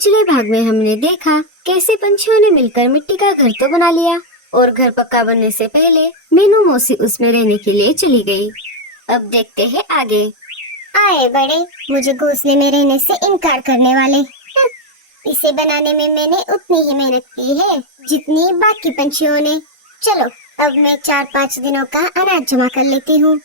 पिछले भाग में हमने देखा कैसे पंछियों ने मिलकर मिट्टी का घर तो बना लिया और घर पक्का बनने से पहले मीनू मौसी उसमें रहने के लिए चली गई। अब देखते हैं आगे। आए बड़े, मुझे घोंसले में रहने से इनकार करने वाले। इसे बनाने में मैंने उतनी ही मेहनत की है जितनी बाकी पंछियों ने। चलो अब मैं 4-5 दिनों का अनाज जमा कर लेती हूँ।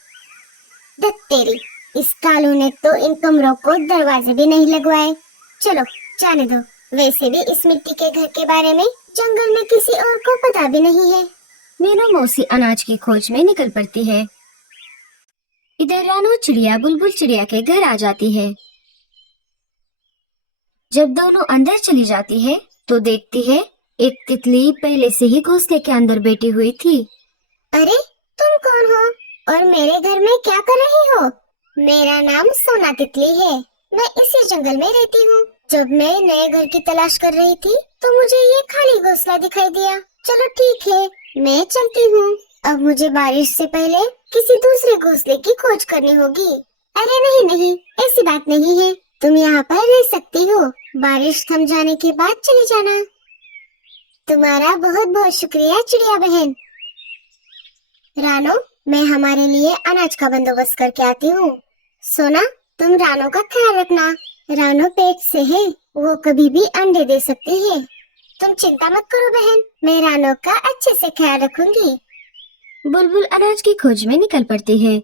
धत तेरी, इस कालू ने तो इन कमरों को दरवाजे भी नहीं लगवाए। चलो जाने दो, वैसे भी इस मिट्टी के घर के बारे में जंगल में किसी और को पता भी नहीं है। मीनू मौसी अनाज की खोज में निकल पड़ती है। इधर रानू चिड़िया बुलबुल चिड़िया के घर आ जाती है। जब दोनों अंदर चली जाती है तो देखती है एक तितली पहले से ही घोंसले के अंदर बैठी हुई थी। अरे तुम कौन हो और मेरे घर में क्या कर रही हो? मेरा नाम सोना तितली है, मैं इसी जंगल में रहती हूँ। जब मैं नए घर की तलाश कर रही थी तो मुझे ये खाली घोंसला दिखाई दिया। चलो ठीक है, मैं चलती हूँ। अब मुझे बारिश से पहले किसी दूसरे घोंसले की खोज करनी होगी। अरे नहीं नहीं, ऐसी बात नहीं है, तुम यहाँ पर रह सकती हो। बारिश थम जाने के बाद चली जाना। तुम्हारा बहुत बहुत शुक्रिया चिड़िया बहन। रानो, मैं हमारे लिए अनाज का बंदोबस्त करके आती हूँ। सोना, तुम रानो का ख्याल रखना। रानो पेट से है, वो कभी भी अंडे दे सकती है। तुम चिंता मत करो बहन, मैं रानो का अच्छे से ख्याल रखूंगी। बुलबुल अनाज की खोज में निकल पड़ती है।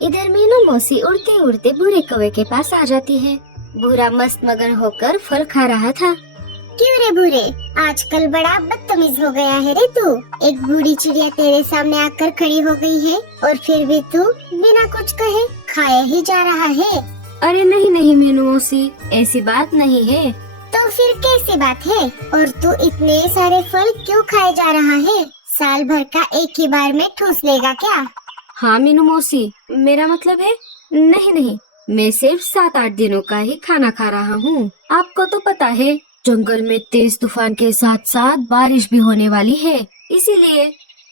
इधर मीनू मौसी उड़ते उड़ते भूरे कौवे के पास आ जाती है। भूरा मस्त मगन होकर फल खा रहा था। क्यों रे भूरे, आजकल बड़ा बदतमीज हो गया है रे तू। एक बूढ़ी चिड़िया तेरे सामने आकर खड़ी हो गई है और फिर भी तू बिना कुछ कहे खाया ही जा रहा है। अरे नहीं नहीं मीनू मौसी, ऐसी बात नहीं है। तो फिर कैसी बात है? और तू इतने सारे फल क्यों खाए जा रहा है? साल भर का एक ही बार में ठूस लेगा क्या? हाँ मीनू मौसी, मेरा मतलब है नहीं नहीं, मैं सिर्फ 7-8 दिनों का ही खाना खा रहा हूँ। आपको तो पता है जंगल में तेज तूफान के साथ साथ बारिश भी होने वाली है, इसीलिए।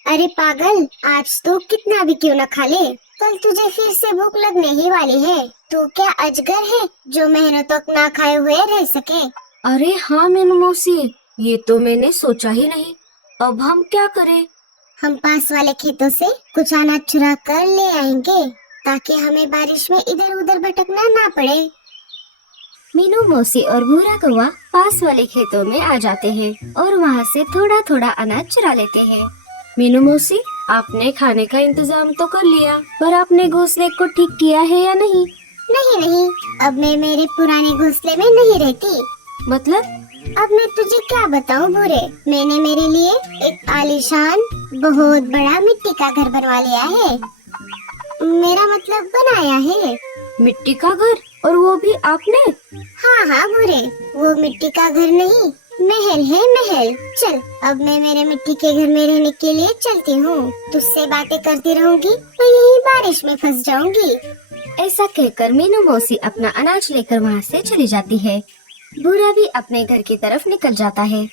अरे पागल, आज तो कितना भी क्यों न खा ले, कल तुझे फिर से भूख लगने ही वाली है। तू क्या अजगर है जो महीनों तक ना खाए हुए रह सके? अरे हाँ मीनू मौसी, ये तो मैंने सोचा ही नहीं। अब हम क्या करें? हम पास वाले खेतों से कुछ अनाज चुरा कर ले आएंगे ताकि हमें बारिश में इधर उधर भटकना ना पड़े। मीनू मौसी और भूरा कौवा पास वाले खेतों में आ जाते हैं और वहाँ से थोड़ा थोड़ा अनाज चुरा लेते हैं। मीनू मौसी, आपने खाने का इंतजाम तो कर लिया, पर आपने घोंसले को ठीक किया है या नहीं? नहीं नहीं, अब मैं मेरे पुराने घोंसले में नहीं रहती। मतलब? अब मैं तुझे क्या बताऊं भूरे, मैंने मेरे लिए एक आलीशान बहुत बड़ा मिट्टी का घर बनवा लिया है। मेरा मतलब बनाया है। मिट्टी का घर? और वो भी आपने? हाँ हाँ भूरे, वो मिट्टी का घर नहीं, महल है महल। चल अब मैं मेरे मिट्टी के घर में रहने के लिए चलती हूँ। तुझसे बातें करती रहूंगी तो यही बारिश में फंस जाऊंगी। ऐसा कहकर मीनू मौसी अपना अनाज लेकर वहाँ से चली जाती है। भूरा भी अपने घर की तरफ निकल जाता है।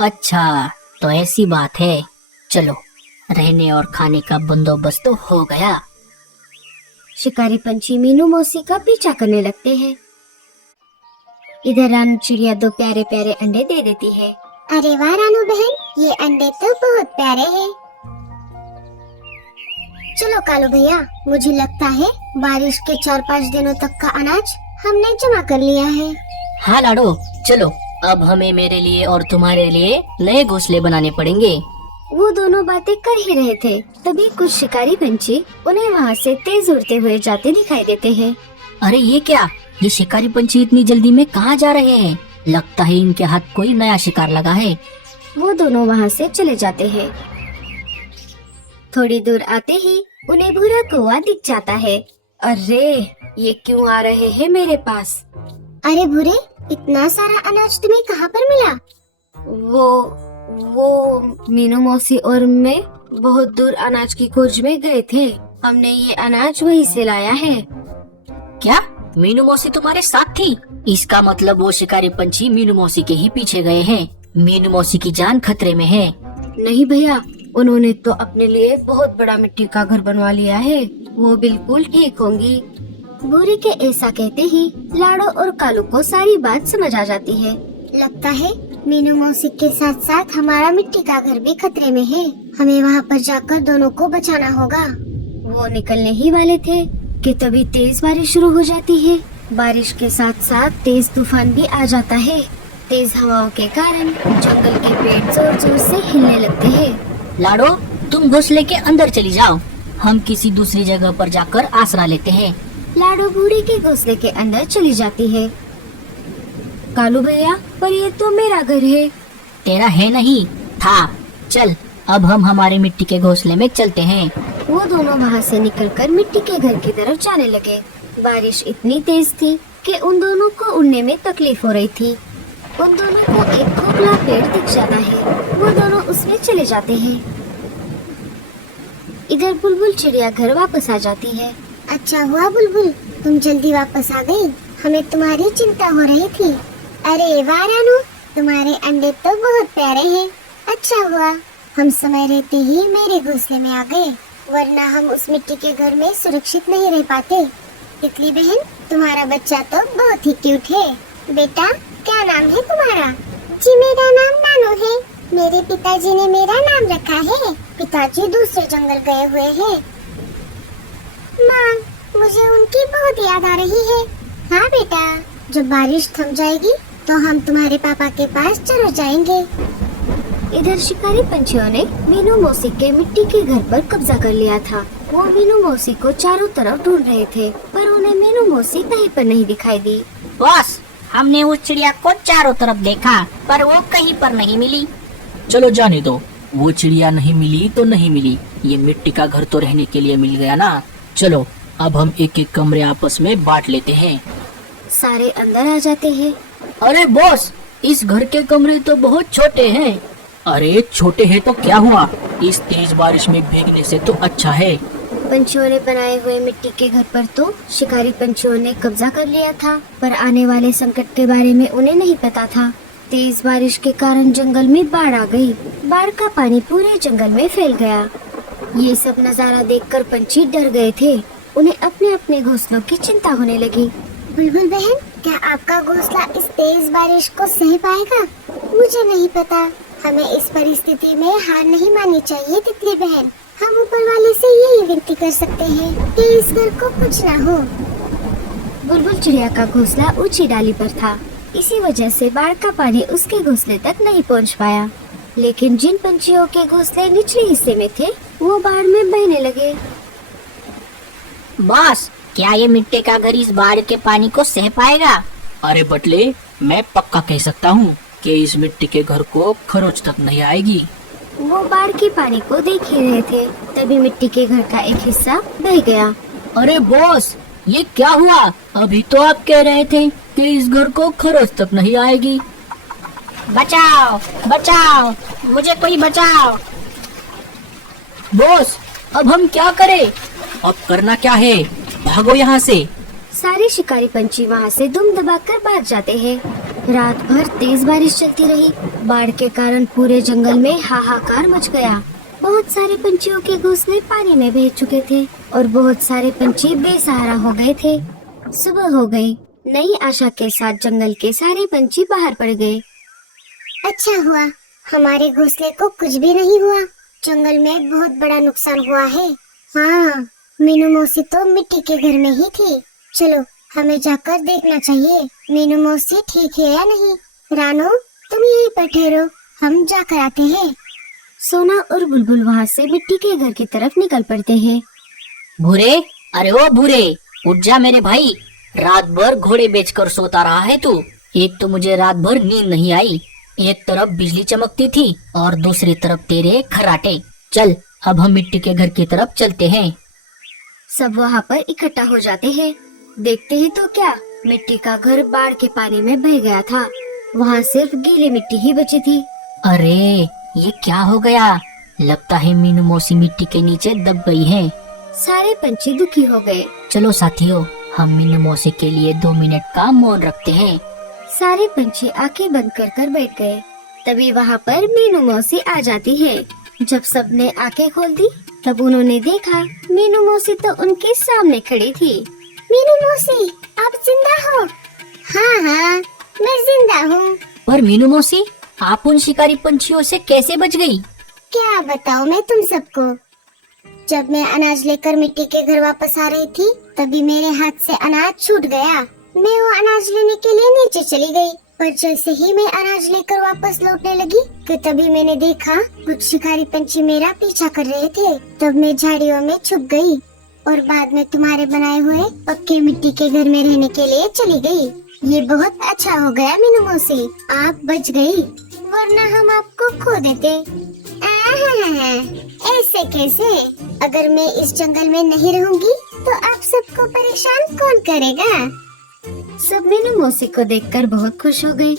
अच्छा, तो ऐसी बात है। चलो, रहने और खाने का बंदोबस्त तो हो गया। शिकारी पंछी मीनू मौसी का पीछा करने लगते हैं। इधर रानू चिड़िया 2 प्यारे प्यारे अंडे दे देती है। अरे वाह रानू बहन, ये अंडे तो बहुत प्यारे हैं। चलो कालू भैया, मुझे लगता है बारिश के 4-5 दिनों तक का अनाज हमने जमा कर लिया है। हाँ लाडो, चलो अब हमें मेरे लिए और तुम्हारे लिए नए घोंसले बनाने पड़ेंगे। वो दोनों बातें कर ही रहे थे, तभी कुछ शिकारी पंछी उन्हें वहाँ से तेज उड़ते हुए जाते दिखाई देते हैं। अरे ये क्या, ये शिकारी पंछी इतनी जल्दी में कहाँ जा रहे हैं? लगता है इनके हाथ कोई नया शिकार लगा है। वो दोनों वहाँ से चले जाते हैं। थोड़ी दूर आते ही उन्हें भूरा कौवा दिख जाता है। अरे ये क्यों आ रहे हैं मेरे पास? अरे भूरे, इतना सारा अनाज तुम्हें कहाँ पर मिला? वो मीनू मौसी और मैं बहुत दूर अनाज की खोज में गए थे। हमने ये अनाज वहीं से लाया है। क्या मीनू मौसी तुम्हारे साथ थी? इसका मतलब वो शिकारी पंछी मीनू मौसी के ही पीछे गए हैं। मीनू मौसी की जान खतरे में है। नहीं भैया, उन्होंने तो अपने लिए बहुत बड़ा मिट्टी का घर बनवा लिया है। वो बिल्कुल ठीक होंगी। भूरी के ऐसा कहते ही लाडो और कालू को सारी बात समझ आ जाती है। लगता है मीनू मौसी के साथ साथ हमारा मिट्टी का घर भी खतरे में है। हमें वहाँ पर जाकर दोनों को बचाना होगा। वो निकलने ही वाले थे कि तभी तेज बारिश शुरू हो जाती है। बारिश के साथ साथ तेज तूफान भी आ जाता है। तेज हवाओं के कारण जंगल के पेड़ जोर जोर से हिलने लगते हैं। लाडो, तुम घोंसले के अंदर चली जाओ, हम किसी दूसरी जगह पर जाकर आसरा लेते हैं। लाडो बूढ़ी के घोंसले के अंदर चली जाती है। कालू भैया, पर ये तो मेरा घर है। तेरा है नहीं था। चल, अब हम हमारे मिट्टी के घोंसले में चलते हैं। वो दोनों वहाँ से निकलकर मिट्टी के घर की तरफ जाने लगे। बारिश इतनी तेज थी कि उन दोनों को उड़ने में तकलीफ हो रही थी। उन दोनों को एक खोखला पेड़ दिख जाता है। वो दोनों उसमें चले जाते हैं। इधर बुलबुल चिड़िया घर वापस आ जाती है। अच्छा हुआ बुलबुल, तुम जल्दी वापस आ गई। हमें तुम्हारी चिंता हो रही थी। अरे वाह रानू, तुम्हारे अंडे तो बहुत प्यारे हैं। अच्छा हुआ हम समय रहते ही मेरे घोंसले में आ गए, वरना हम उस मिट्टी के घर में सुरक्षित नहीं रह पाते। तितली बहन, तुम्हारा बच्चा तो बहुत ही क्यूट है। बेटा, क्या नाम है तुम्हारा? जी मेरा नाम नानू है। मेरे पिताजी ने मेरा नाम रखा है। पिताजी दूसरे जंगल गए हुए हैं। माँ, मुझे उनकी बहुत याद आ रही है। हाँ बेटा, जब बारिश थम जाएगी तो हम तुम्हारे पापा के पास चले जाएंगे। इधर शिकारी पंछियों ने मीनू मौसी के मिट्टी के घर पर कब्जा कर लिया था। वो मीनू मौसी को चारों तरफ ढूंढ रहे थे, पर उन्हें मीनू मौसी कहीं पर नहीं दिखाई दी। बॉस, हमने उस चिड़िया को चारों तरफ देखा, पर वो कहीं पर नहीं मिली। चलो जाने दो, वो चिड़िया नहीं मिली तो नहीं मिली, ये मिट्टी का घर तो रहने के लिए मिल गया ना। चलो अब हम एक एक कमरे आपस में बांट लेते हैं। सारे अंदर आ जाते हैं। अरे बॉस, इस घर के कमरे तो बहुत छोटे हैं। अरे छोटे हैं तो क्या हुआ, इस तेज बारिश में भीगने से तो अच्छा है। पंछियों ने बनाए हुए मिट्टी के घर पर तो शिकारी पंछियों ने कब्जा कर लिया था, पर आने वाले संकट के बारे में उन्हें नहीं पता था। तेज बारिश के कारण जंगल में बाढ़ आ गई। बाढ़ का पानी पूरे जंगल में फैल गया। ये सब नजारा देखकर पंछी डर गए थे। उन्हें अपने अपने घोंसलों की चिंता होने लगी। बुलबुल बहन, क्या आपका घोंसला इस तेज बारिश को सह पाएगा? मुझे नहीं पता। हमें इस परिस्थिति में हार नहीं माननी चाहिए तितली बहन। हम ऊपर वाले से यही विनती कर सकते हैं कि इस घर को कुछ ना हो। बुलबुल चिड़िया का घोंसला ऊंची डाली पर था, इसी वजह से बाढ़ का पानी उसके घोंसले तक नहीं पहुंच पाया। लेकिन जिन पंछियों के घोंसले निचले हिस्से में थे, वो बाढ़ में बहने लगे। बॉस, क्या ये मिट्टी का घर इस बाढ़ के पानी को सह पाएगा? अरे बटले, मैं पक्का कह सकता हूँ कि इस मिट्टी के घर को खरोच तक नहीं आएगी। वो बाढ़ के पानी को देख ही रहे थे, तभी मिट्टी के घर का एक हिस्सा बह गया। अरे बॉस, ये क्या हुआ? अभी तो आप कह रहे थे कि इस घर को खरोच तक नहीं आएगी। बचाओ बचाओ, मुझे कोई बचाओ। बॉस, अब हम क्या करें? अब करना क्या है? भागो यहाँ से। सारे शिकारी पंछी वहाँ से दुम दबाकर भाग जाते हैं। रात भर तेज बारिश चलती रही। बाढ़ के कारण पूरे जंगल में हाहाकार मच गया। बहुत सारे पंछियों के घोंसले पानी में बह चुके थे और बहुत सारे पंछी बेसहारा हो गए थे। सुबह हो गई। नई आशा के साथ जंगल के सारे पंछी बाहर पड़ गए। अच्छा हुआ हमारे घोंसले को कुछ भी नहीं हुआ। जंगल में बहुत बड़ा नुकसान हुआ है। हाँ, मीनू मौसी तो मिट्टी के घर में ही थी। चलो हमें जाकर देखना चाहिए मीनू मौसी ठीक है या नहीं। रानू, तुम यहीं पर ठहरो, हम जाकर आते हैं। सोना और बुलबुल वहाँ से मिट्टी के घर की तरफ निकल पड़ते हैं। भूरे, अरे ओ भूरे, उठ जा मेरे भाई। रात भर घोड़े बेचकर सोता रहा है तू। एक तो मुझे रात भर नींद नहीं आई, एक तरफ बिजली चमकती थी और दूसरी तरफ तेरे खर्राटे। चल अब हम मिट्टी के घर की तरफ चलते हैं। सब वहाँ पर इकट्ठा हो जाते हैं। देखते ही तो क्या, मिट्टी का घर बाढ़ के पानी में बह गया था। वहाँ सिर्फ गीली मिट्टी ही बची थी। अरे ये क्या हो गया? लगता है मीनू मौसी मिट्टी के नीचे दब गई है। सारे पंछी दुखी हो गए। चलो साथियों, हम मीनू मौसी के लिए 2 मिनट का मौन रखते हैं। सारे पंछी आंखें बंद कर कर बैठ गए। तभी वहाँ पर मीनू मौसी आ जाती है। जब सबने आंखें खोल दी, तब उन्होंने देखा मीनू मौसी तो उनके सामने खड़ी थी। मीनू मौसी, आप जिंदा हो? हाँ हाँ, मैं जिंदा हूँ। पर मीनू मौसी, आप उन शिकारी पंछियों से कैसे बच गई? क्या बताऊँ मैं तुम सबको। जब मैं अनाज लेकर मिट्टी के घर वापस आ रही थी, तभी मेरे हाथ से अनाज छूट गया। मैं वो अनाज लेने के लिए नीचे चली गई, और जैसे ही मैं अनाज लेकर वापस लौटने लगी, कि तभी मैंने देखा कुछ शिकारी पंछी मेरा पीछा कर रहे थे। तब मैं झाड़ियों में छुप गई और बाद में तुम्हारे बनाए हुए पक्के मिट्टी के घर में रहने के लिए चली गई। ये बहुत अच्छा हो गया मीनू मौसी, आप बच गई, वरना हम आपको खो देते। आहा, ऐसे कैसे? अगर मैं इस जंगल में नहीं रहूंगी तो आप सबको परेशान कौन करेगा? सब मीनू मौसी को देखकर बहुत खुश हो गए